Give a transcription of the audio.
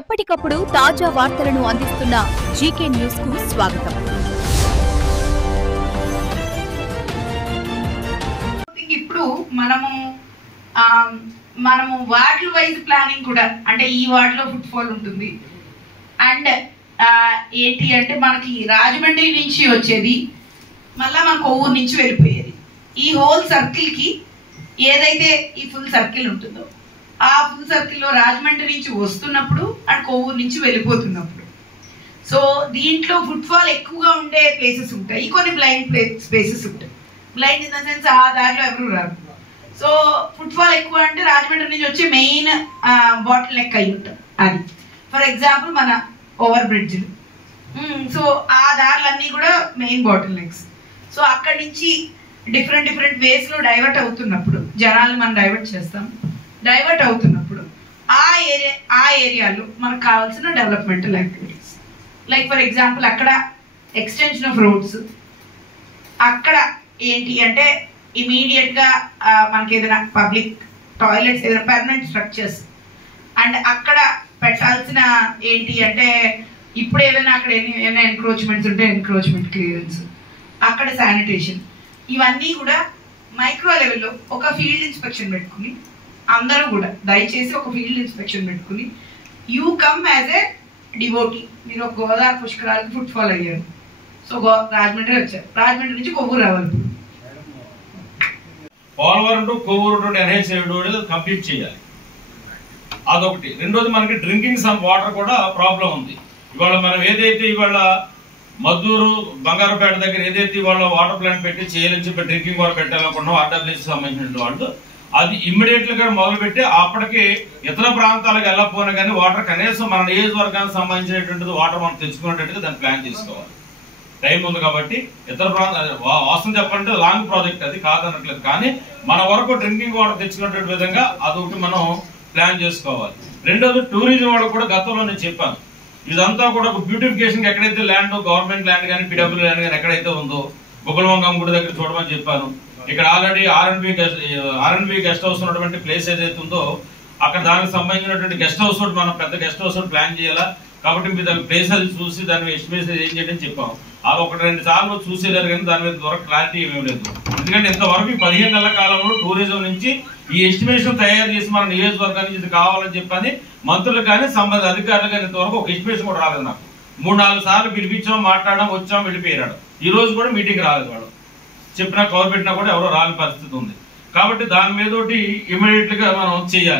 ఎప్పటికప్పుడు తాజా వార్తలను అందిస్తున్న జీకే న్యూస్ కు స్వాగతం. ఇప్పుడు మనము వార్డుల వైజ్ ప్లానింగ్ కూడా, అంటే ఈ వార్డులో ఫుట్ ఫాల్ ఉంటుంది అండ్ ఏంటి అంటే మనకి రాజమండ్రి నుంచి వచ్చేది మళ్ళా మన కొవ్వూరు నుంచి వెళ్ళిపోయేది. ఈ హోల్ సర్కిల్ కి ఏదైతే ఈ ఫుల్ సర్కిల్ ఉంటుందో ఆ ఫుల్ సర్కిల్లో రాజమండ్రి నుంచి వస్తున్నప్పుడు అండ్ కొవ్వూరు నుంచి వెళ్ళిపోతున్నప్పుడు, సో దీంట్లో ఫుట్ ఫాల్ ఎక్కువగా ఉండే ప్లేసెస్ ఉంటాయి, కొన్ని బ్లైండ్ స్పేసెస్ ఉంటాయి. బ్లైండ్ ఇన్ ద సెన్స్ ఆ దారిలో ఎవరు రారు. సో ఫుట్ ఫాల్ ఎక్కువ అంటే రాజమండ్రి నుంచి వచ్చే మెయిన్ బాటిల్ నెక్ అయి ఉంటాం. అది ఫర్ ఎగ్జాంపుల్ మన ఓవర్ బ్రిడ్జ్లు, సో ఆ దారులన్నీ కూడా మెయిన్ బాటిల్ నెక్స్. సో అక్కడి నుంచి డిఫరెంట్ వేస్ లో డైవర్ట్ అవుతున్నప్పుడు జనాలు మనం డైవర్ట్ చేస్తాం. డైవర్ట్ అవుతున్నప్పుడు ఆ ఏరియాలో మనకు కావాల్సిన developmental activities, like for example అక్కడ ఎక్స్టెన్షన్ ఆఫ్ రోడ్స్, అక్కడ ఏంటి అంటే ఇమీడియట్ గా మనకి ఏదైనా పబ్లిక్ టాయిలెట్స్, ఏదైనా పర్మనెంట్ స్ట్రక్చర్స్, అండ్ అక్కడ పెట్టాల్సిన ఏంటి అంటే ఇప్పుడు ఏదైనా అక్కడ ఏమైనా ఎన్క్రోచ్మెంట్స్ ఉంటే ఎన్క్రోచ్మెంట్ క్లియరెన్స్, అక్కడ శానిటేషన్, ఇవన్నీ కూడా మైక్రో లెవెల్లో ఒక ఫీల్డ్ ఇన్స్పెక్షన్ పెట్టుకుని, అందరూ కూడా దయచేసి ఒక ఫీల్డ్ ఇన్స్పెక్షన్ పెట్టుకుని you come as a devotee. మీరు ఒక గోదావరి పుష్కరాలకు ఫుట్ ఫాల్ అయ్యారు, సో రాజమండ్రి వచ్చారు, రాజమండ్రి నుంచి కొవ్వూరు రావాలి. Polavaram to Kovvur NH complete చేయాలి, అదొకటి. రెండోది మనకి డ్రింకింగ్ వాటర్ కూడా ప్రాబ్లం ఉంది. ఇవాళ మనం ఏదైతే ఇవాళ మద్దూరు బంగారపేట దగ్గర ఏదైతే ఇవాళ వాటర్ ప్లాంట్ పెట్టి చేయాలని చెప్పి డ్రింకింగ్ వాటర్ పెట్టాలనుకున్నాం ఆర్డబ్ల్యూసీ సంబంధించిన వాళ్ళు, అది ఇమ్మీడియట్ గా మొదలుపెట్టి అప్పటికి ఇతర ప్రాంతాలకు వెళ్ళకపోయినా కానీ వాటర్ కనీసం మన నియోజకవర్గానికి సంబంధించినటువంటిది వాటర్ మనం తెచ్చుకునేటట్టుగా దాన్ని ప్లాన్ చేసుకోవాలి. టైం ఉంది కాబట్టి ఇతర ప్రాంతాలు వాస్తవం చెప్పాలంటే లాంగ్ ప్రాజెక్ట్, అది కాదనట్లేదు, కానీ మన వరకు డ్రింకింగ్ వాటర్ తెచ్చుకునే విధంగా అదొకటి మనం ప్లాన్ చేసుకోవాలి. రెండోది టూరిజం వాళ్ళకు కూడా గతంలో నేను చెప్పాను, ఇదంతా కూడా ఒక బ్యూటిఫికేషన్ ఎక్కడైతే ల్యాండ్ గవర్నమెంట్ ల్యాండ్ కానీ పిడబ్ల్యూ ల్యాండ్ కానీ ఎక్కడైతే ఉందో గుబ్బలవంగం గుడి దగ్గర చూడమని చెప్పాను. ఇక్కడ ఆల్రెడీ ఆర్ఎన్బి గెస్ట్ హౌస్ ఉన్నటువంటి ప్లేస్ ఏదైతే ఉందో అక్కడ దానికి సంబంధించినటువంటి గెస్ట్ హౌస్ మనం పెద్ద గెస్ట్ హౌస్ ప్లాన్ చేయాలా. కాబట్టి మీరు దాని ప్లేస్ అది చూసి దాని ఎస్టిమేషన్ ఏం చేయడం చెప్పాం. అది 1-2 సార్లు చూసేలేరు కానీ దాని మీద ద్వారా క్లారిటీ ఏమీ లేదు. ఎందుకంటే ఇంతవరకు 15 నెలల కాలంలో టూరిజం నుంచి ఈ ఎస్టిమేషన్ తయారు చేసి మన నియోజకవర్గానికి ఇది కావాలని చెప్పని మంత్రులు కానీ సంబంధిత అధికారులు కానీ ఇంతవరకు ఒక ఎస్టిమేషన్ కూడా రాలేదు. నాకు 3-4 సార్లు పిలిపించాం, మాట్లాడడం, వచ్చాం, వెళ్ళిపోయాడు. ఈ రోజు కూడా మీటింగ్ రాలేదు, వాడు చెప్పినా కవర్ పెట్టినా కూడా ఎవరో రాని పరిస్థితి ఉంది. కాబట్టి దాని మీద ఇమీడియట్ గా మనం చేయాలి.